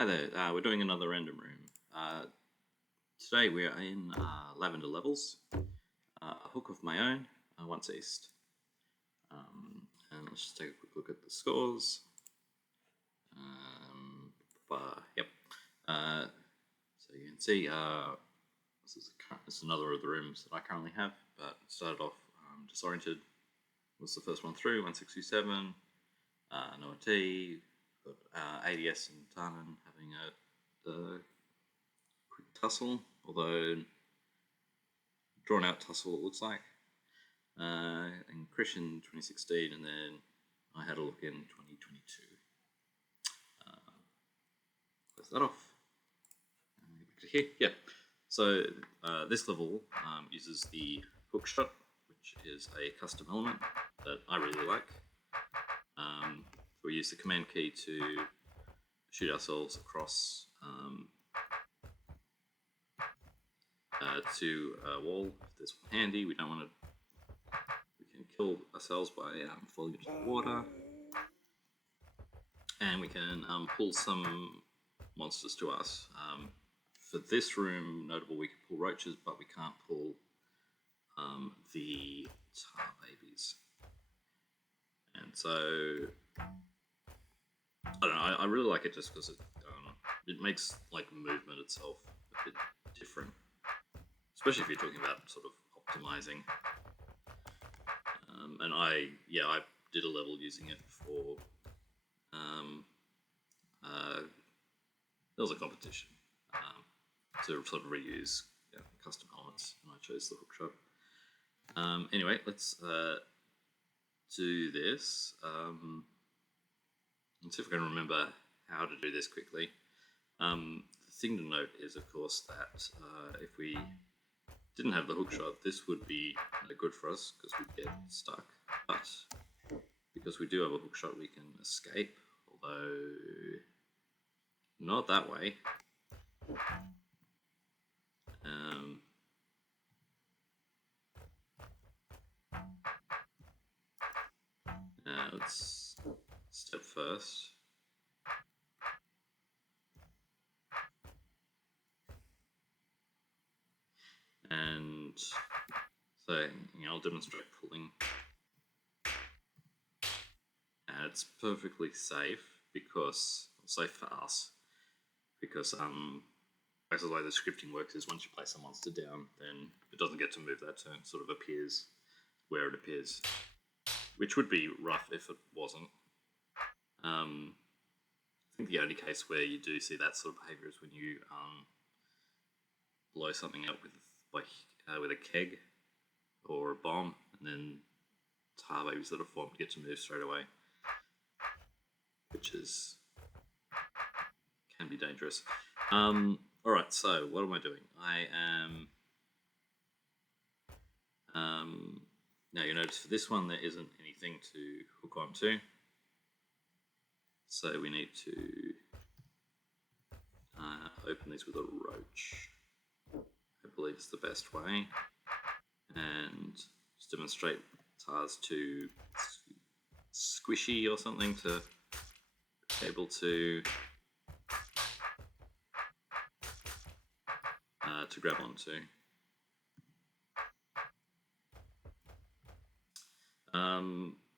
Hi there, we're doing another random room. Today we are in Lavender levels, a hook of my own, once east. And let's just take a quick look at the scores. Yep. So you can see this is another of the rooms that I currently have, but it started off disoriented. Was the first one through, 167, Noah T, got ADS and Tarnan having a quick tussle, although drawn out tussle it looks like, and Christian 2016, and then I had a look in 2022. Close that off. Back to here. Yeah. So this level uses the hookshot, which is a custom element that I really like. We use the command key to shoot ourselves across to a wall. If there's one handy, we don't want to. We can kill ourselves by falling into the water, and we can pull some monsters to us. For this room, notable, we can pull roaches, but we can't pull the tar babies. And so, I don't know, I really like it just because it makes like movement itself a bit different, especially if you're talking about sort of optimizing. And I did a level using it for there was a competition to sort of reuse custom elements, and I chose the hookshot. Anyway, let's do this. Let's see if I can remember how to do this quickly. The thing to note is, of course, that if we didn't have the hookshot, this would be no good for us because we'd get stuck. But because we do have a hookshot, we can escape, although not that way. Let's step first. And so I'll demonstrate pulling. And it's perfectly safe because, safe for us, because basically the way the scripting works is once you place a monster down, then it doesn't get to move that turn. It sort of appears where it appears, which would be rough if it wasn't. I think the only case where you do see that sort of behavior is when you blow something up with a keg or a bomb, and then tar babies that are formed get to move straight away, which can be dangerous. Alright, so what am I doing? I am now you notice for this one there isn't anything to hook onto, so we need to open these with a roach. I believe it's the best way, and just demonstrate tars too squishy or something to be able to grab onto.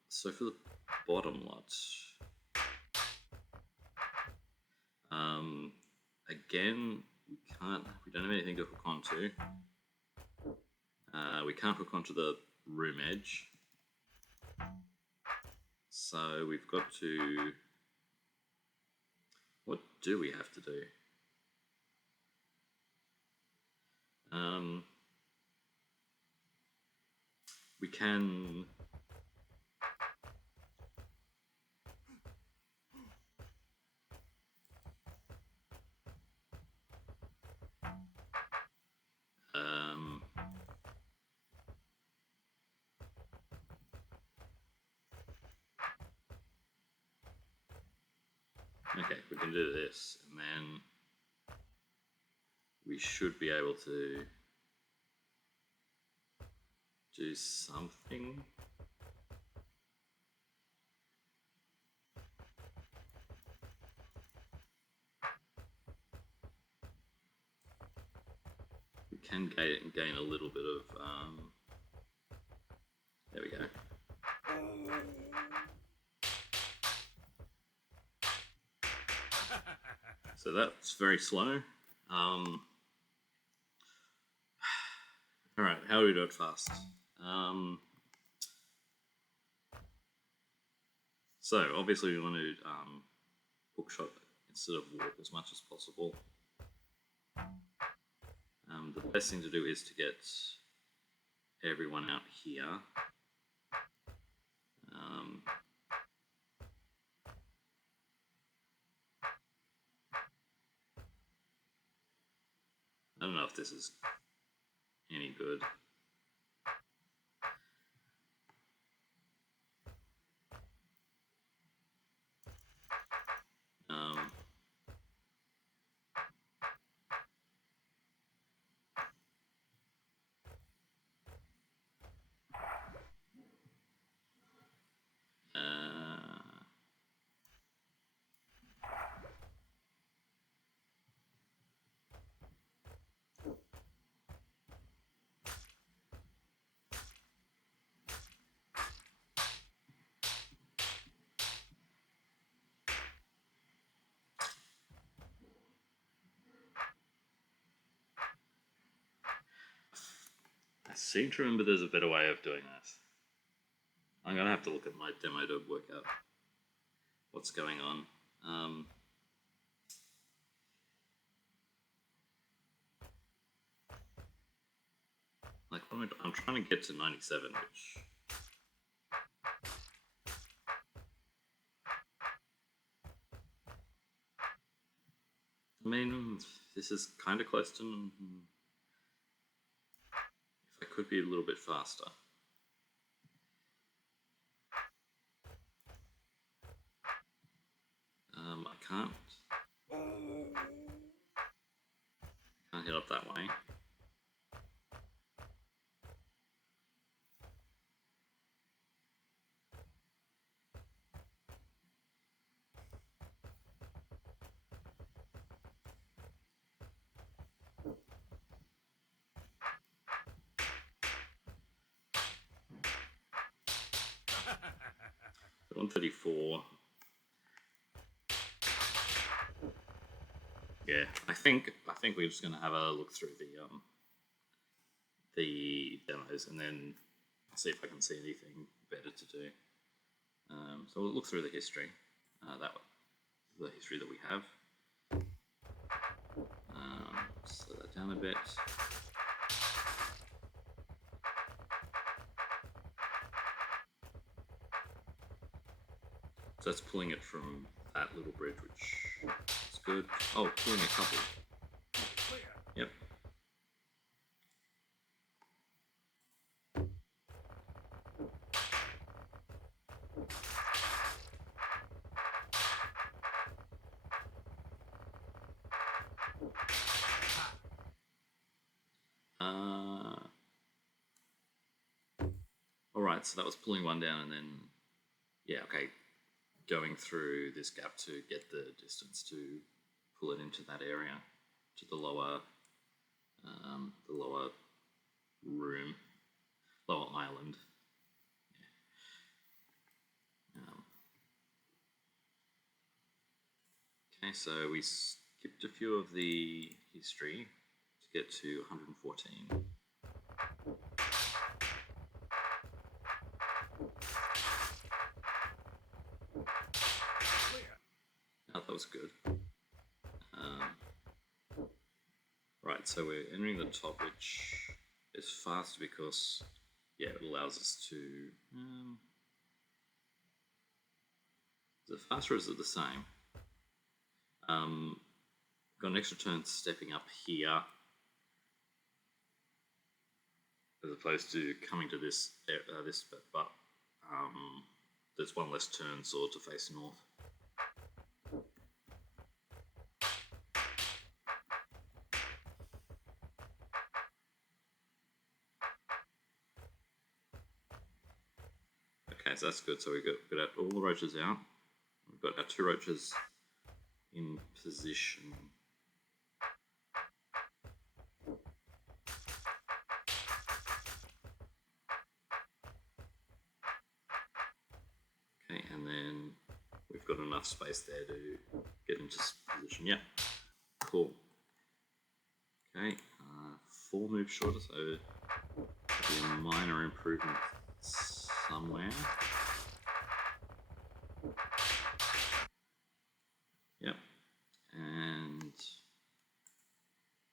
So for the bottom lot, again, we don't have anything to hook onto. We can't hook onto the room edge. So we've got to, what do we have to do? We can okay, we can do this, and then we should be able to do something. can gain a little bit of. There we go. So that's very slow. Alright, how do we do it fast? So obviously we want to hookshot instead of warp as much as possible. The best thing to do is to get everyone out here. I don't know if this is any good. I seem to remember there's a better way of doing this. I'm going to have to look at my demo to work out what's going on. Like, I'm trying to get to 97, which... I mean, this is kind of close to... If I could be a little bit faster. I can't hit up that way. So 134. Yeah, I think we're just gonna have a look through the demos and then see if I can see anything better to do. So we'll look through the history. The history that we have. Slow that down a bit. So that's pulling it from that little bridge, which is good. Oh, pulling a couple. Yep. Alright, so that was pulling one down and then, yeah, okay, going through this gap to get the distance to pull it into that area, to the lower room, lower island. Okay, so we skipped a few of the history to get to 114. Oh, that was good. Right, so we're entering the top, which is fast because, yeah, it allows us to... is it faster or is it the same? Got an extra turn stepping up here as opposed to coming to this this bit, but there's one less turn sword to face north. Okay, so that's good. So we've got all the roaches out. We've got our 2 roaches in position. got enough space there to get into position. Yeah, cool. Okay, 4 moves shorter, so be a minor improvement somewhere. Yep, and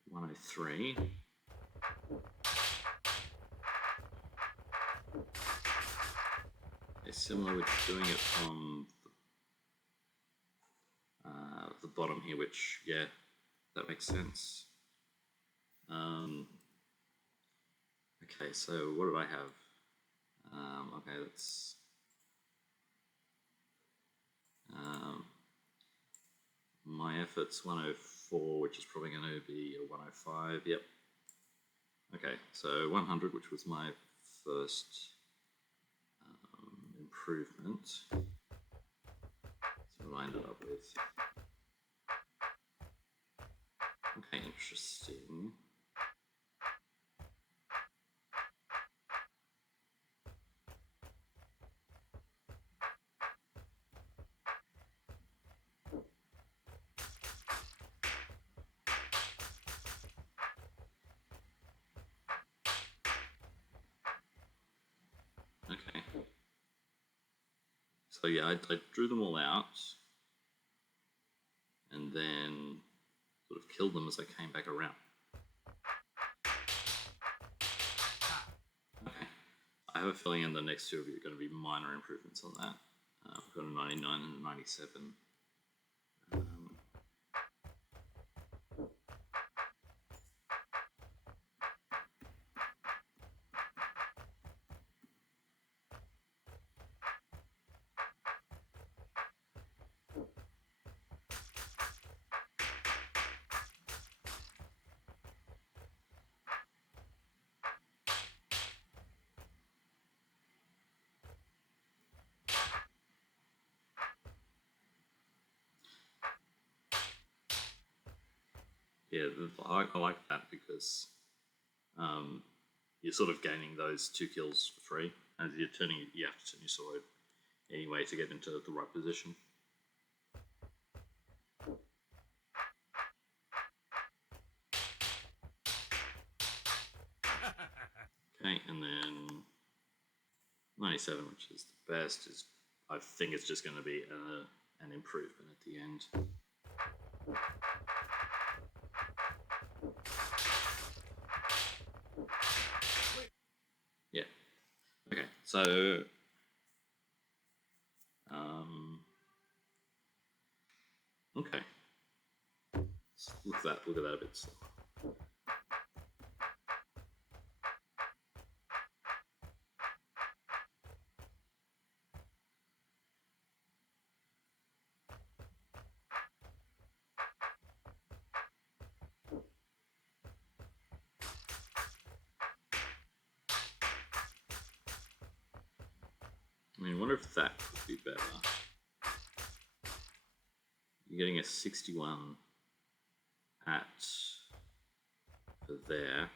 103. Okay, similar with doing it from the bottom here, which, yeah, that makes sense. Okay, so what did I have? Okay, that's my effort's 104, which is probably going to be a 105. Yep. Okay, so 100, which was my first improvement. That's what I ended up with. Okay, interesting. Okay. So yeah, I drew them all out and then sort of killed them as I came back around. Okay. I have a feeling in the next two of you are going to be minor improvements on that. I've got a 99 and a 97. Yeah, I like that because you're sort of gaining those 2 kills for free. As you're turning, you have to turn your sword anyway to get into the right position. Okay, and then 97, which is the best, is I think it's just going to be an improvement at the end. Yeah. Okay, so okay. Let's look at that a bit slower. I mean, I wonder if that could be better. You're getting a 61 at for there.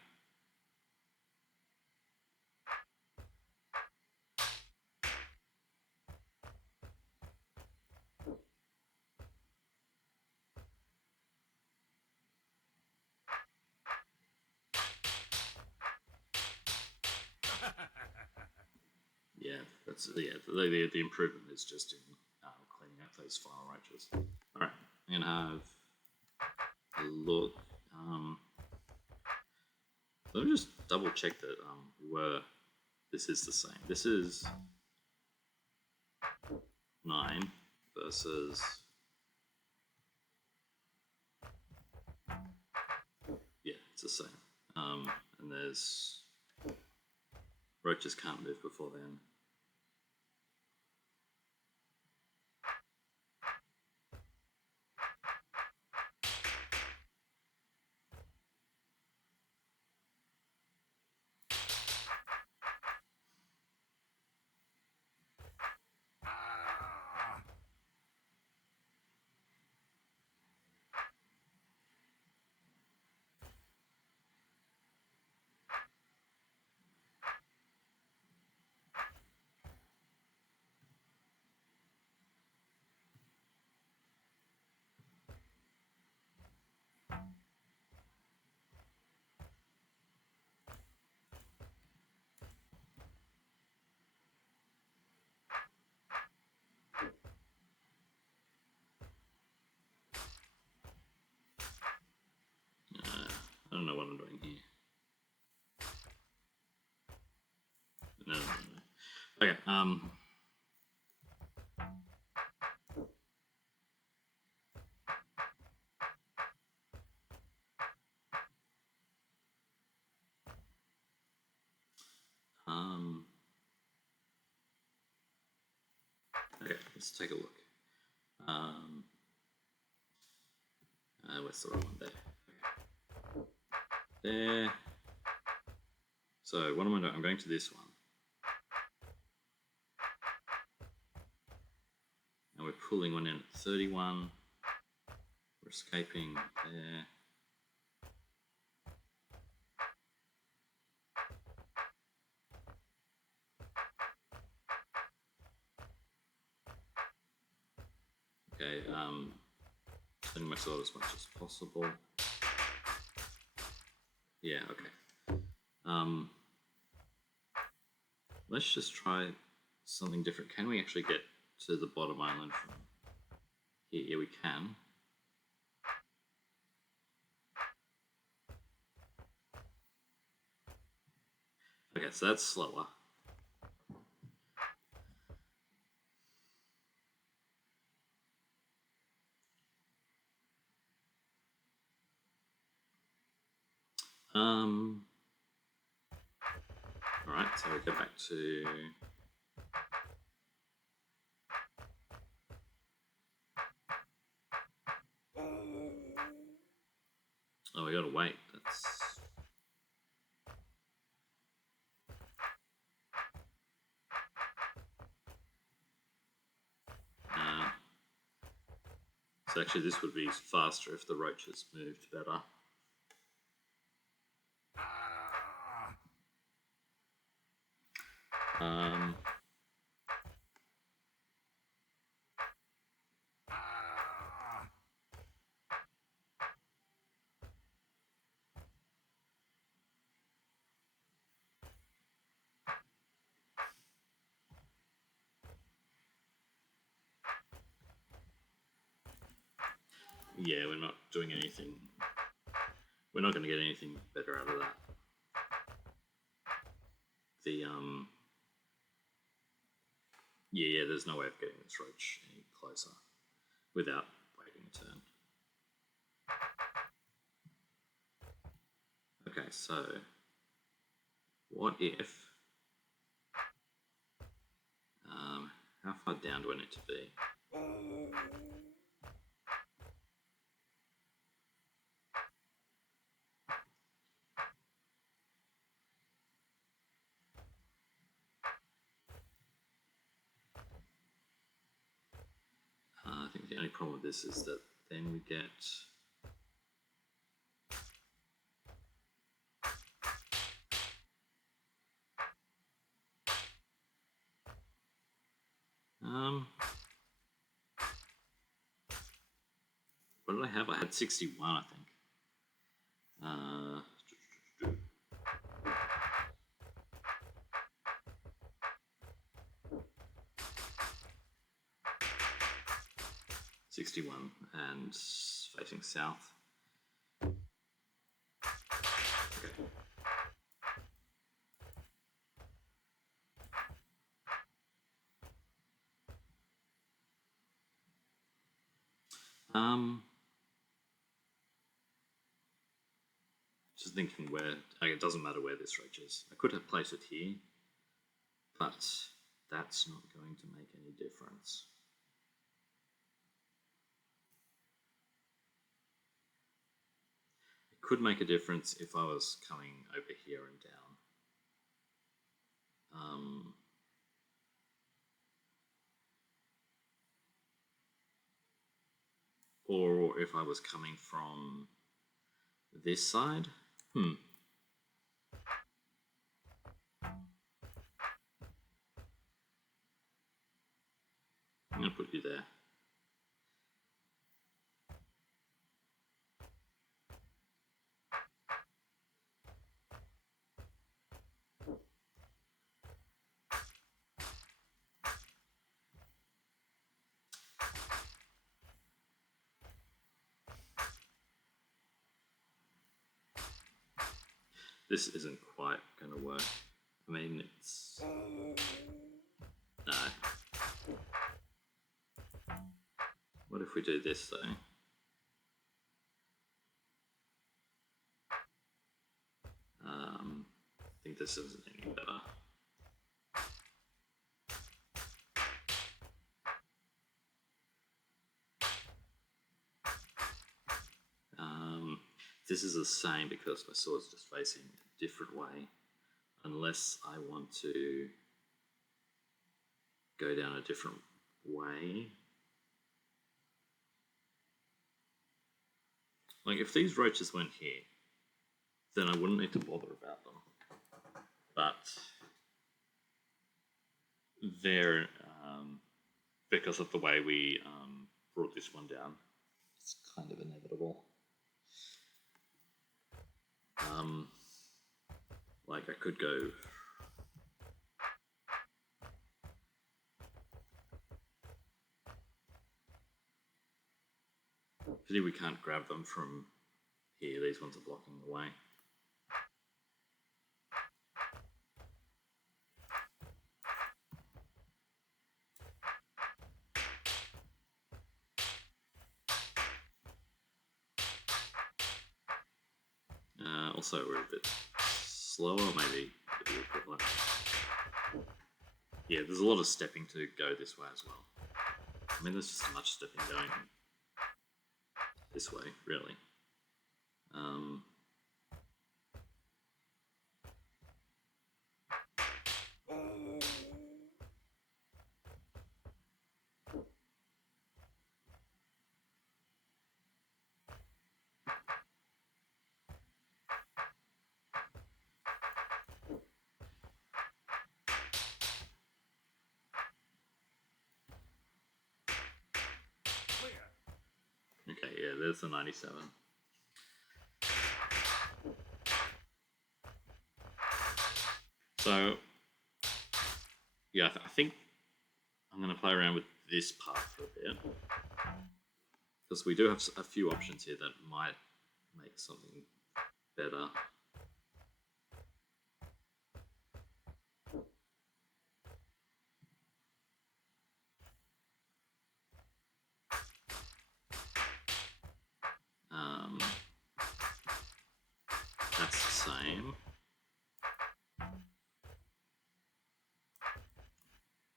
Yeah, that's the improvement is just in cleaning up those file ranges. All right, I'm gonna have a look. Let me just double check that this is the same. This is 9 versus yeah, it's the same. And there's roaches can't move before then. Okay, let's take a look. Where's the wrong one? There. There. So what am I doing? I'm going to this one. And we're pulling one in at 31. We're escaping there. Okay, turning my sword as much as possible. Yeah, okay. Let's just try something different. Can we actually get to the bottom island from here? Yeah, we can. Okay, so that's slower. Alright, so we go back to... Oh, we gotta wait. That's... So actually this would be faster if the roaches moved better. Yeah, we're not doing anything. We're not going to get anything better out of that. Yeah, there's no way of getting this roach any closer without waiting a turn. Okay, so what if... how far down do I need to be? I think the only problem with this is that then we get... what did I have? I had 61, I think. 61 and facing south. Okay. Just thinking where, it doesn't matter where this roach is. I could have placed it here, but that's not going to make any difference. It could make a difference if I was coming over here and down. Or if I was coming from this side. I'm going to put you there. This isn't quite going to work. I mean, it's... What if we do this though? I think this isn't any better. This is the same because my sword's just facing a different way, unless I want to go down a different way. Like if these roaches weren't here, then I wouldn't need to bother about them. But they're, because of the way we brought this one down, it's kind of inevitable. Like I could go pity we can't grab them from here. These ones are blocking the way. Also, we're a bit slower, maybe the equivalent. Yeah, there's a lot of stepping to go this way as well. I mean, there's just as much stepping going this way, really. Okay, yeah, there's the 97. So, yeah, I think I'm going to play around with this part for a bit. Because we do have a few options here that might make something better. That's the same.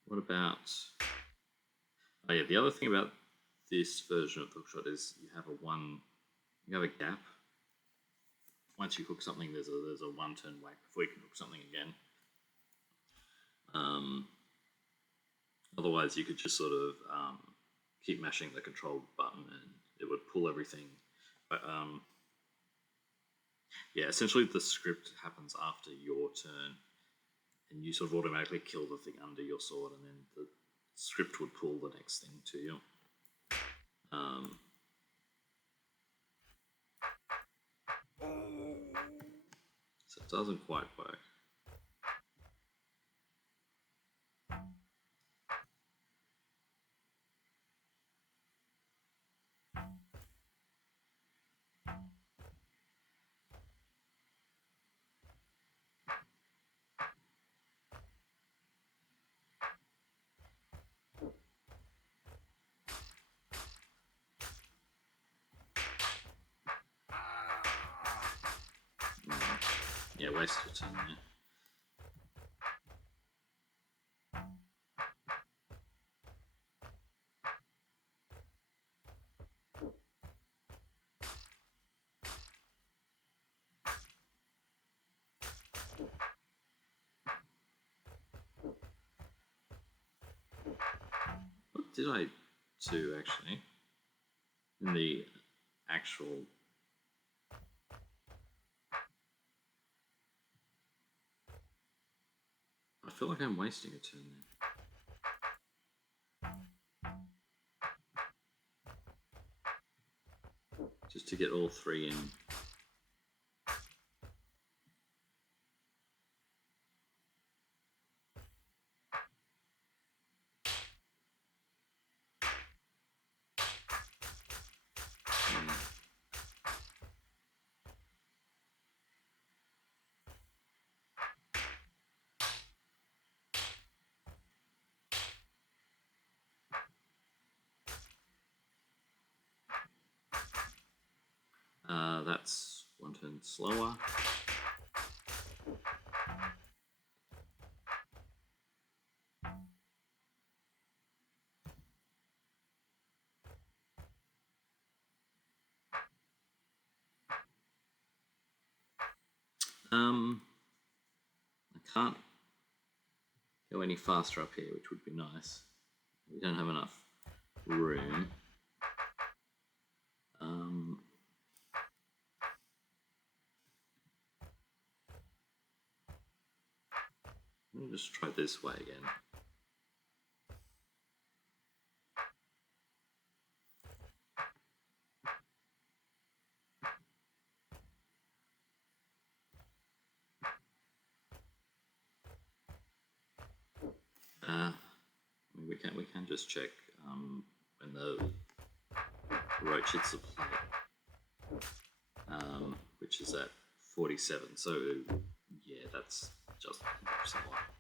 What about... Oh yeah, the other thing about this version of hookshot is you have a gap. Once you hook something, there's a one-turn wait before you can hook something again. Otherwise, you could just sort of keep mashing the control button and it would pull everything. But yeah, essentially the script happens after your turn, and you sort of automatically kill the thing under your sword, and then the script would pull the next thing to you. So it doesn't quite work. Yeah, wasted a turn there. What did I do actually? In the actual... I feel like I'm wasting a turn there. Just to get all three in. That's one turn slower. I can't go any faster up here, which would be nice. We don't have enough room. Let me just try this way again. We can just check when the roach hits the plate, which is at 47. So yeah, that's just 100% light.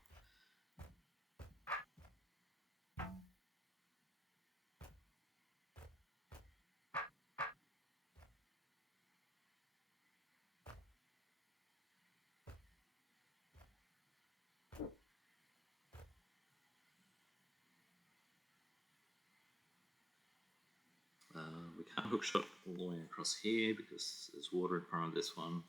We can't hookshot all the way across here because there's water in front of this one.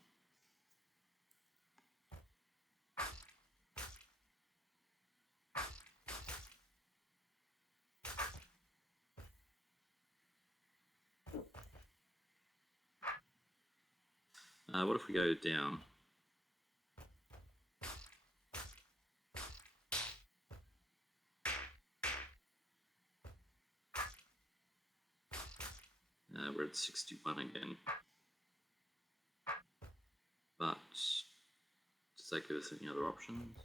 What if we go down? We're at 61 again. But does that give us any other options?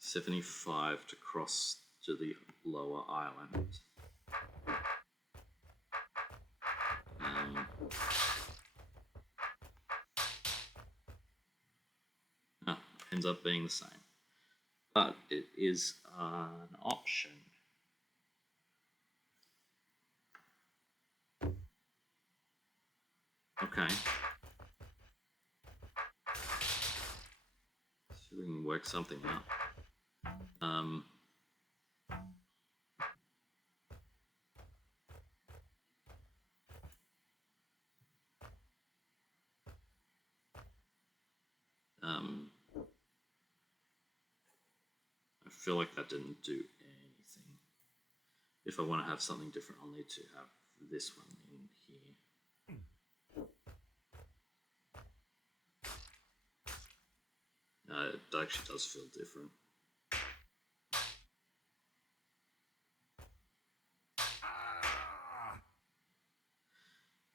75 to cross to the lower island. Ends up being the same. But it is an option. Okay. So we can work something out. I feel like that didn't do anything. If I want to have something different, I'll need to have this one in here. It actually does feel different.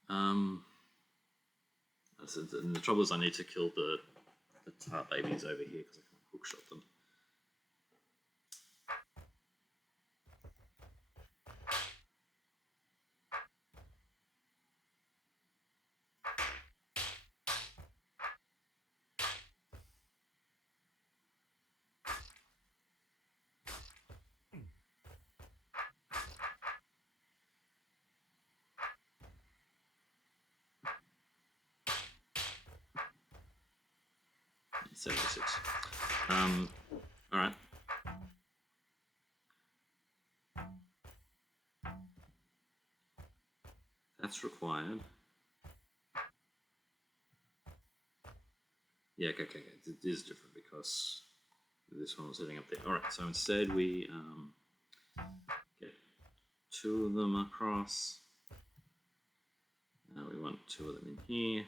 And the trouble is I need to kill the tart babies over here because I can't hookshot them. $76. All right. That's required. Yeah, okay. It is different because this one was heading up there. All right. So instead we get 2 of them across. Now we want 2 of them in here.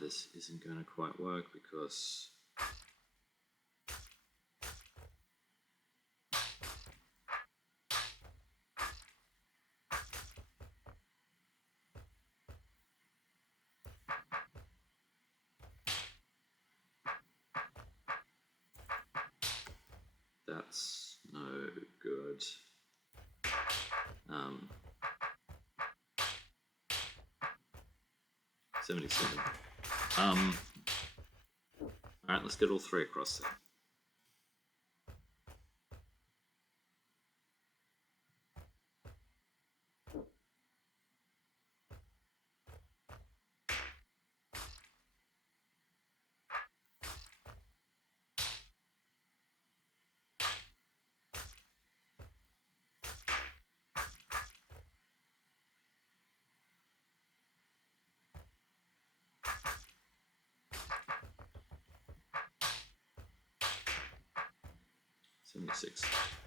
This isn't going to quite work because that's no good. 77. Alright, let's get all three across there.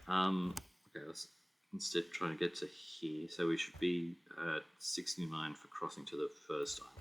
Okay, let's instead try to get to here. So we should be at 69 for crossing to the first island.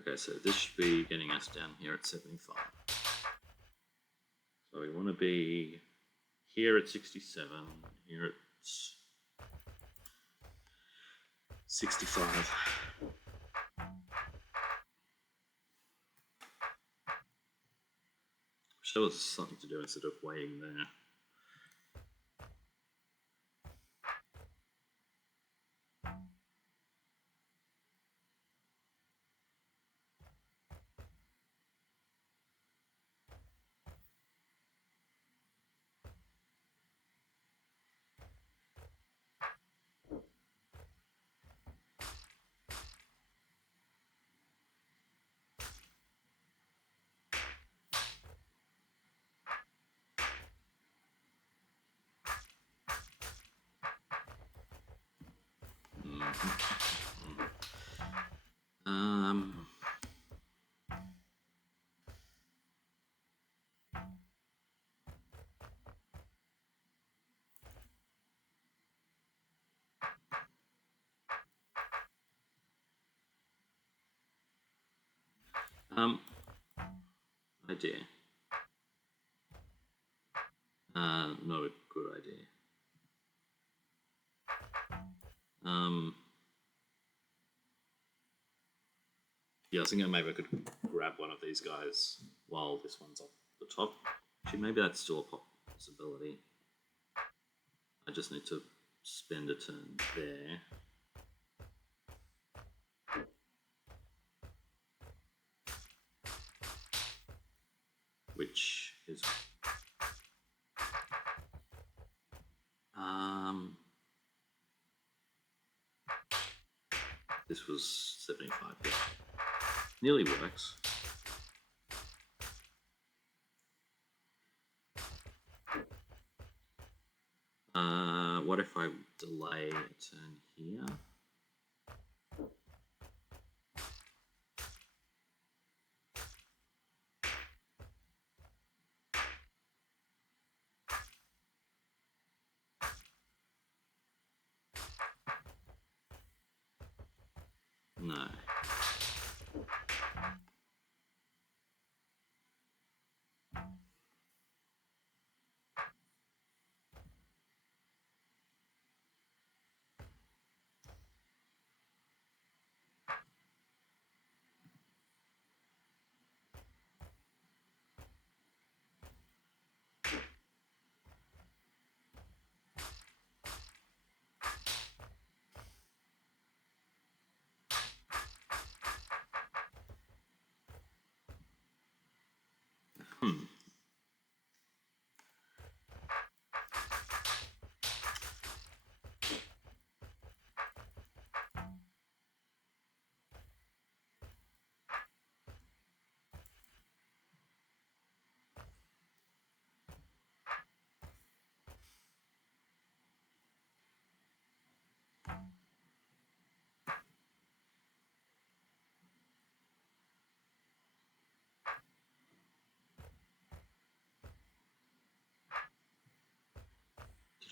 Okay, so this should be getting us down here at 75. So we want to be here at 67, here at 65. Wish there was something to do instead of waiting there. Idea. Not a good idea. Yeah, I was thinking maybe I could grab one of these guys while this one's up the top. Actually, maybe that's still a possibility. I just need to spend a turn there. Which is this was 75. Yeah. Nearly works. What if I delay a turn here? No.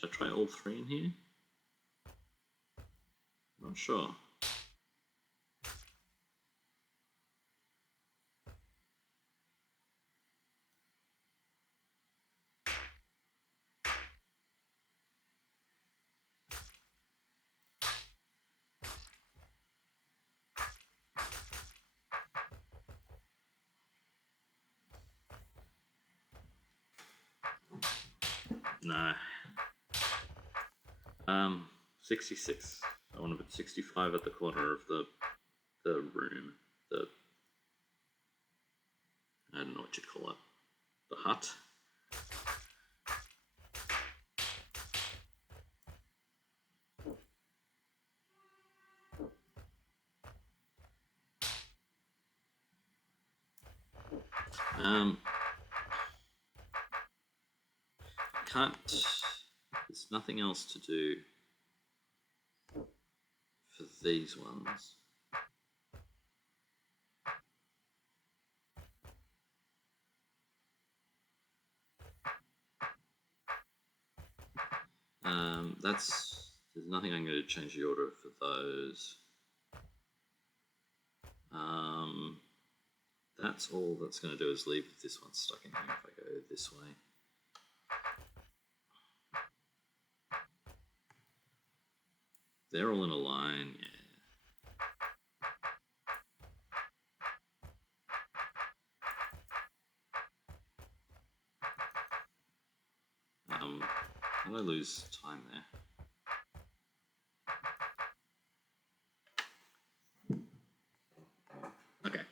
Should I try all three in here? Not sure. No. 66. I want to put 65 at the corner of the room. I don't know what you'd call it. The hut. Can't. There's nothing else to do for these ones. There's nothing I'm going to change the order for those. That's all that's going to do is leave this one stuck in here if I go this way. They're all in a line, yeah. How do I lose time there? Okay.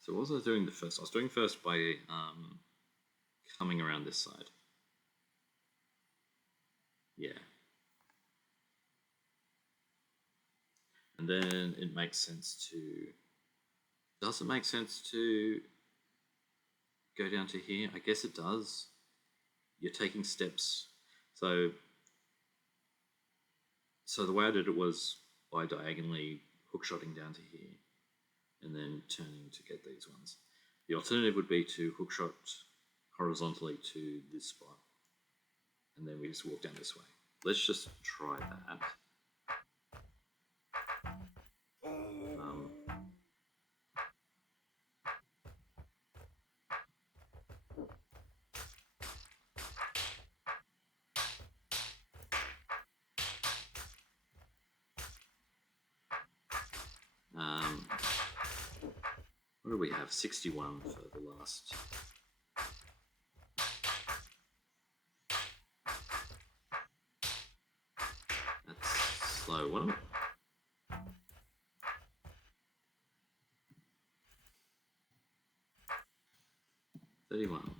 So what was I doing the first? I was doing first by coming around this side. Yeah. And then it makes sense to... Does it make sense to go down to here? I guess it does. You're taking steps. So the way I did it was by diagonally hookshotting down to here and then turning to get these ones. The alternative would be to hookshot horizontally to this spot and then we just walk down this way. Let's just try that. What do we have? 61 for the last. That's slow. What? 31.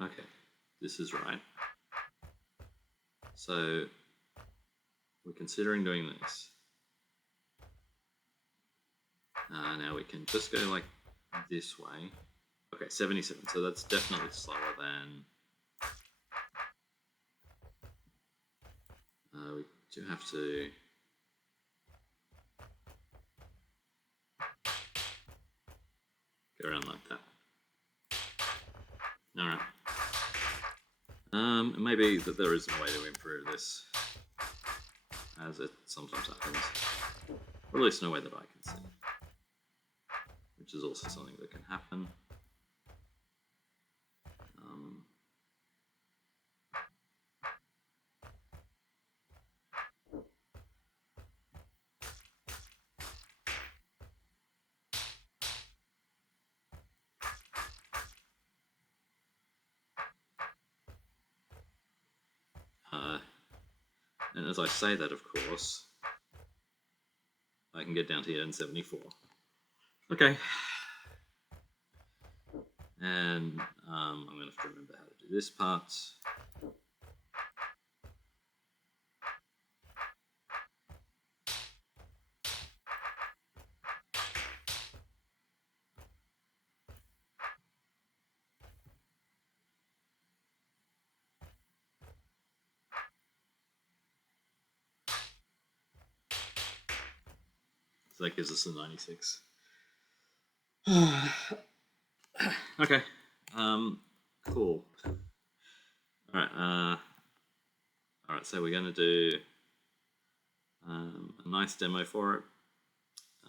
Okay, this is right. So we're considering doing this. Now we can just go like this way. Okay, 77. So that's definitely slower than. We do have to. Go around like that. All right. Maybe that there isn't a way to improve this, as it sometimes happens. Or at least no way that I can see. Which is also something that can happen. And as I say that, of course, I can get down to here in 74. Okay. And I'm going to have to remember how to do this part. So that gives us a 96. Okay. Cool. Alright, so we're going to do a nice demo for it.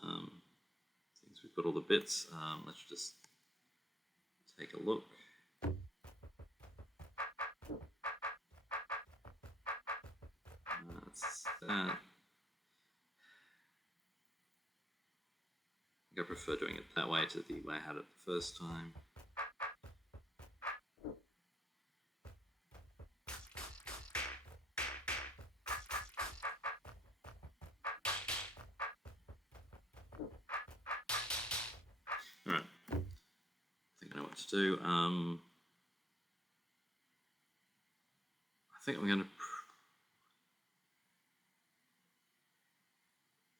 Since we've got all the bits, let's just take a look. That's that. I prefer doing it that way to the way I had it the first time. Alright, I think I know what to do. I think I'm going to...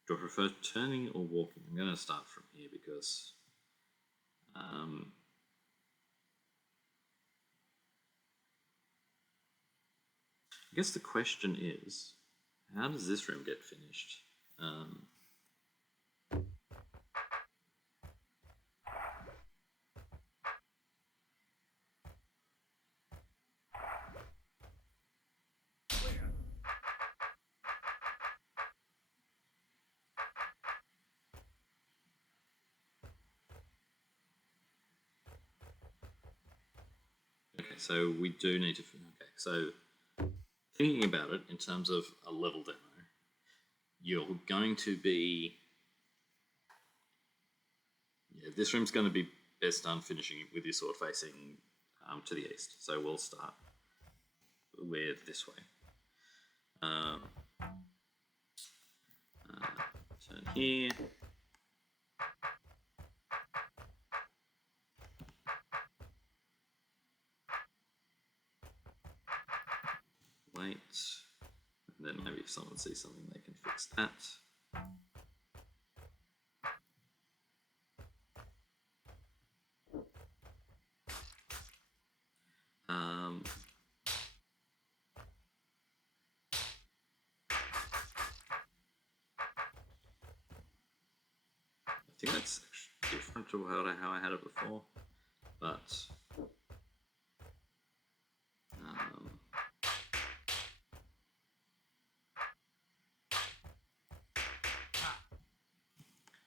Do I prefer turning or walking? I'm going to start from here because... I guess the question is, how does this room get finished? Okay, so we do need to... Okay, so thinking about it in terms of a level demo, you're going to be... Yeah, this room's going to be best done finishing with your sword facing to the east. So we'll start with this way. Turn here. Wait. And then maybe if someone sees something, they can fix that. I think that's different to how I had it before, but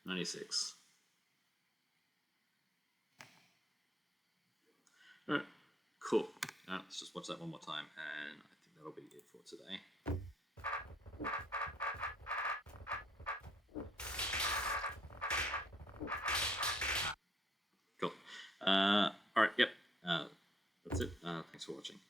96. Alright, cool. Let's just watch that one more time, and I think that'll be it for today. Cool. Alright, yep. That's it. Thanks for watching.